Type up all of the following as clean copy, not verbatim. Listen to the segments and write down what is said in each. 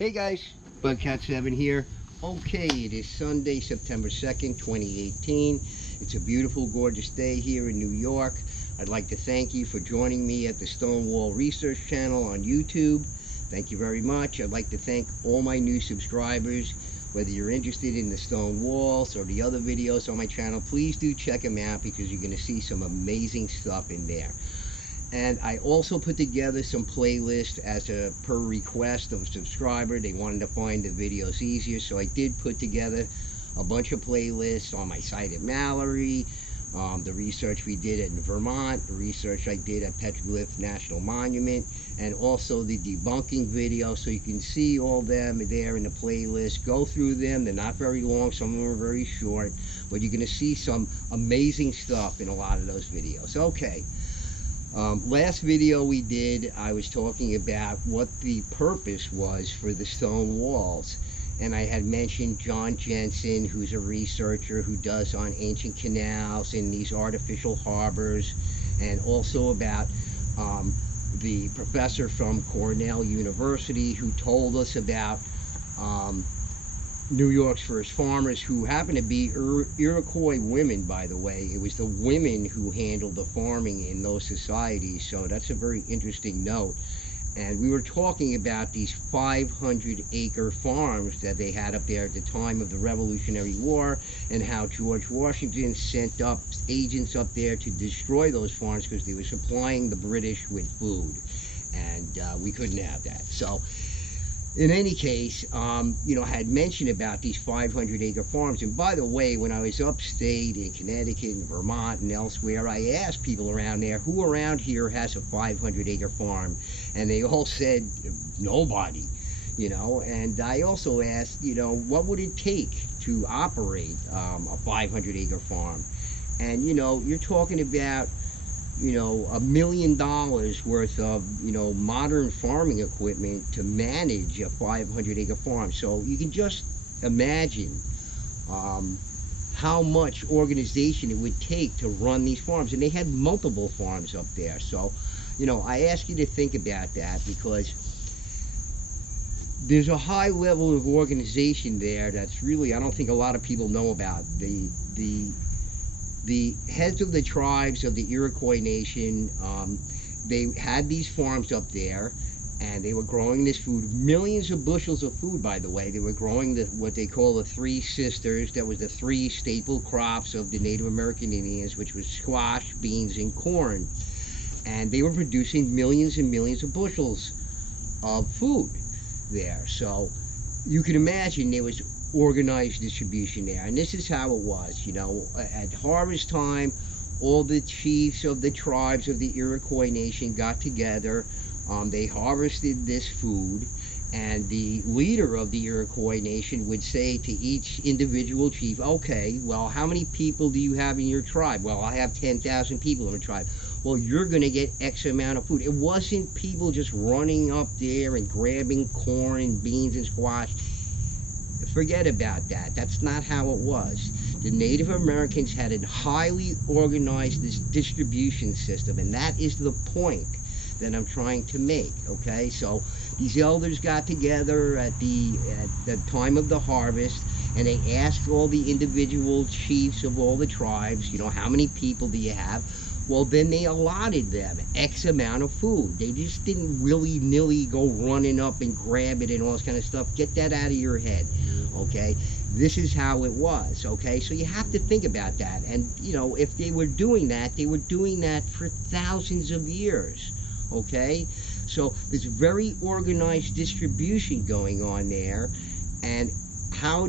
Hey guys, Bugcat7 here. Okay, it is Sunday, September 2nd, 2018. It's a beautiful, gorgeous day here in New York. I'd like to thank you for joining me at the Stonewall Research channel on YouTube. Thank you very much. I'd like to thank all my new subscribers. Whether you're interested in the stone walls or the other videos on my channel, please do check them out because you're going to see some amazing stuff in there. And I also put together some playlists as a per request of a subscriber. They wanted to find the videos easier, so I did put together a bunch of playlists on my site at Mallory, the research we did in Vermont, the research I did at Petroglyph National Monument, and also the debunking video, so you can see all them there in the playlist. Go through them. They're not very long, some of them are very short, but you're going to see some amazing stuff in a lot of those videos. Okay. Last video we did, I was talking about what the purpose was for the stone walls, and I had mentioned John Jensen, who's a researcher who does on ancient canals and these artificial harbors, and also about the professor from Cornell University who told us about New York's first farmers, who happened to be Iroquois women, by the way. It was the women who handled the farming in those societies, so that's a very interesting note. And we were talking about these 500-acre farms that they had up there at the time of the Revolutionary War, and how George Washington sent up agents up there to destroy those farms because they were supplying the British with food, and we couldn't have that. So in any case, you know, I had mentioned about these 500-acre farms. And by the way, when I was upstate in Connecticut and Vermont and elsewhere, I asked people around there, who around here has a 500-acre farm? And they all said, nobody, you know. And I also asked, you know, what would it take to operate a 500-acre farm? And, you know, you're talking about, you know, $1 million worth of, you know, modern farming equipment to manage a 500-acre farm. So you can just imagine how much organization it would take to run these farms. And they had multiple farms up there. So, you know, I ask you to think about that, because there's a high level of organization there that's really, I don't think a lot of people know about. The heads of the tribes of the Iroquois Nation, they had these farms up there, and they were growing this food, millions of bushels of food, by the way. They were growing what they call the Three Sisters. That was the three staple crops of the Native American Indians, which was squash, beans, and corn. And they were producing millions and millions of bushels of food there. So you can imagine there was organized distribution there. And this is how it was, you know, at harvest time, all the chiefs of the tribes of the Iroquois Nation got together. They harvested this food, and the leader of the Iroquois Nation would say to each individual chief, okay, well, how many people do you have in your tribe? Well, I have 10,000 people in the tribe. Well, you're going to get X amount of food. It wasn't people just running up there and grabbing corn and beans and squash. Forget about that. That's not how it was. The Native Americans had a highly organized distribution system, and that is the point that I'm trying to make. Okay, so these elders got together at the time of the harvest, and they asked all the individual chiefs of all the tribes, you know, how many people do you have? Well, then they allotted them X amount of food. They just didn't willy-nilly go running up and grab it and all this kind of stuff. Get that out of your head, okay? This is how it was, okay? So you have to think about that. And, you know, if they were doing that, they were doing that for thousands of years, okay? So there's very organized distribution going on there. And how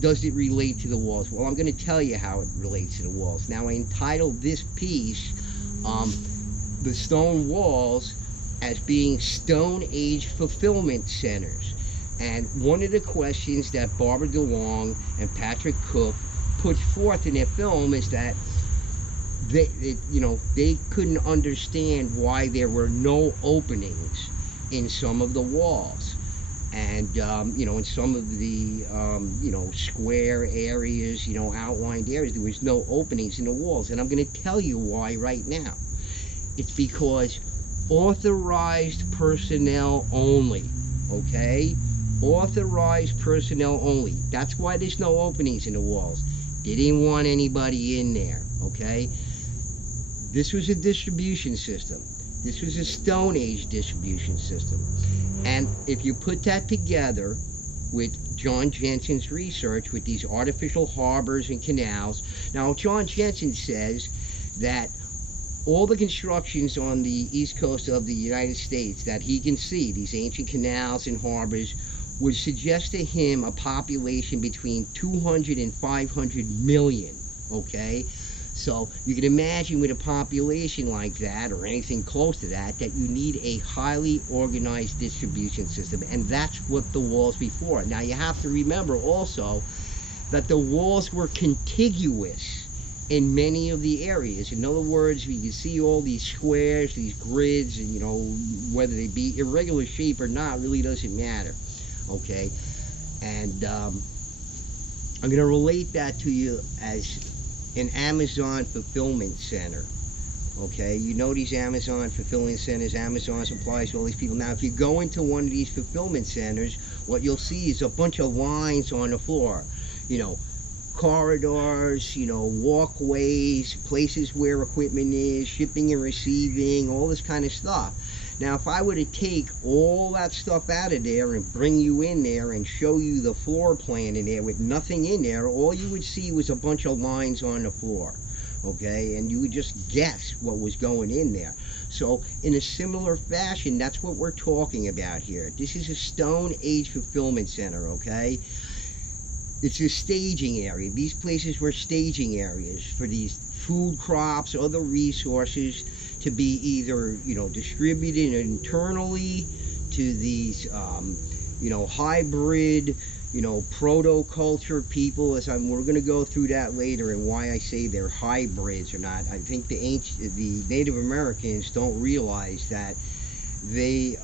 does it relate to the walls? Well, I'm going to tell you how it relates to the walls. Now, I entitled this piece, The Stone Walls, as being Stone Age Fulfillment Centers. And one of the questions that Barbara DeLong and Patrick Cook put forth in their film is that they couldn't understand why there were no openings in some of the walls. And, you know, in some of the, you know, square areas, you know, outlined areas, there was no openings in the walls. And I'm going to tell you why right now. It's because authorized personnel only, okay? Authorized personnel only. That's why there's no openings in the walls. They didn't want anybody in there, okay? This was a distribution system. This was a Stone Age distribution system. And if you put that together with John Jensen's research with these artificial harbors and canals, now John Jensen says that all the constructions on the east coast of the United States that he can see, these ancient canals and harbors, would suggest to him a population between 200 and 500 million, okay? So you can imagine with a population like that, or anything close to that, that you need a highly organized distribution system, and that's what the walls before. Now you have to remember also that the walls were contiguous in many of the areas. In other words, you can see all these squares, these grids, and you know, whether they be irregular shape or not really doesn't matter, okay? And I'm going to relate that to you as an Amazon fulfillment center, okay? You know these Amazon fulfillment centers, Amazon supplies all these people. Now if you go into one of these fulfillment centers, what you'll see is a bunch of lines on the floor, you know, corridors, you know, walkways, places where equipment is, shipping and receiving, all this kind of stuff. Now if I were to take all that stuff out of there and bring you in there and show you the floor plan in there with nothing in there, all you would see was a bunch of lines on the floor, okay? And you would just guess what was going in there. So in a similar fashion, that's what we're talking about here. This is a Stone Age fulfillment center, okay? It's a staging area. These places were staging areas for these food crops, other resources to be either, you know, distributed internally to these, you know, hybrid, you know, proto-culture people. We're going to go through that later and why I say they're hybrids or not. I think the Native Americans don't realize that they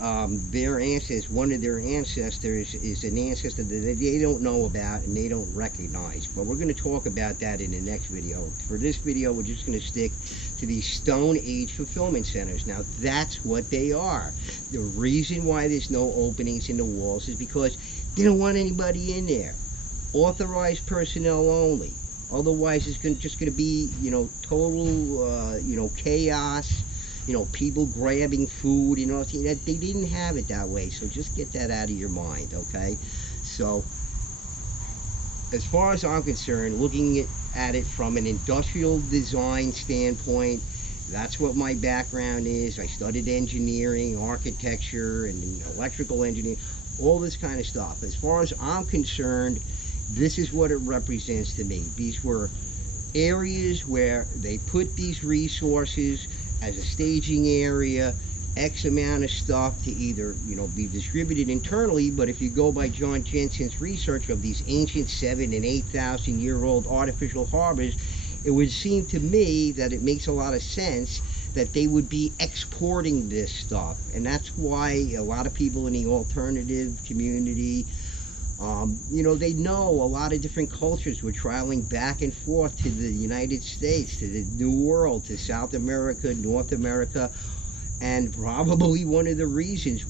their ancestors, one of their ancestors is an ancestor that they don't know about and they don't recognize. But we're going to talk about that in the next video. For this video, we're just going to stick to these Stone Age fulfillment centers. Now that's what they are. The reason why there's no openings in the walls is because they don't want anybody in there. Authorized personnel only. Otherwise it's just going to be, you know, total you know, chaos. You know, people grabbing food, you know, they didn't have it that way. So just get that out of your mind, okay? So as far as I'm concerned, looking at it from an industrial design standpoint, that's what my background is. I studied engineering, architecture, and electrical engineering, all this kind of stuff. As far as I'm concerned, this is what it represents to me. These were areas where they put these resources as a staging area, X amount of stuff to either, you know, be distributed internally. But if you go by John Jensen's research of these ancient 7,000 and 8,000 year old artificial harbors, it would seem to me that it makes a lot of sense that they would be exporting this stuff. And that's why a lot of people in the alternative community, you know, they know a lot of different cultures were traveling back and forth to the United States, to the New World, to South America, North America, and probably one of the reasons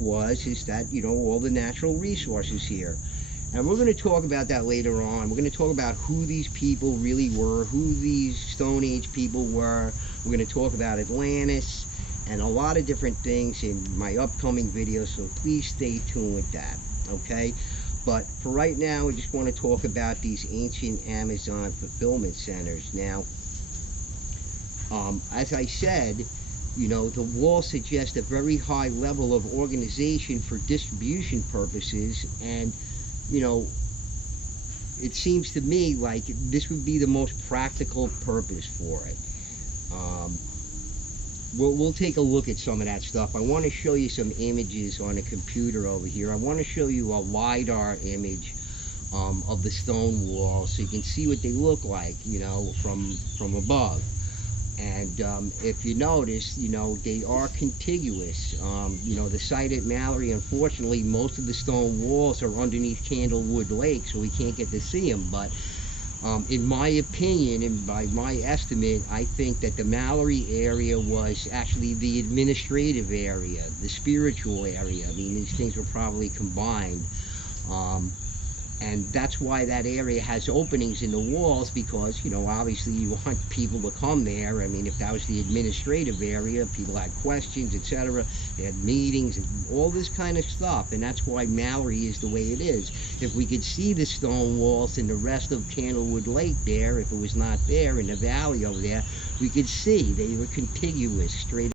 is that, you know, all the natural resources here. And we're going to talk about that later on. We're going to talk about who these people really were, who these Stone Age people were. We're going to talk about Atlantis and a lot of different things in my upcoming videos, so please stay tuned with that, okay? But for right now, we just want to talk about these ancient Amazon fulfillment centers. Now, as I said, you know, the wall suggests a very high level of organization for distribution purposes, and, you know, it seems to me like this would be the most practical purpose for it. We'll take a look at some of that stuff. I want to show you some images on a computer over here. I want to show you a LiDAR image of the stone wall so you can see what they look like, you know, from above. And if you notice, you know, they are contiguous. You know, the site at Mallory, unfortunately, most of the stone walls are underneath Candlewood Lake, so we can't get to see them. But in my opinion, and by my estimate, I think that the Mallory area was actually the administrative area, the spiritual area. I mean, these things were probably combined. And that's why that area has openings in the walls, because, obviously you want people to come there. I mean, if that was the administrative area, people had questions, etc. They had meetings and all this kind of stuff. And that's why Mallory is the way it is. If we could see the stone walls and the rest of Candlewood Lake there, if it was not there in the valley over there, we could see they were contiguous straight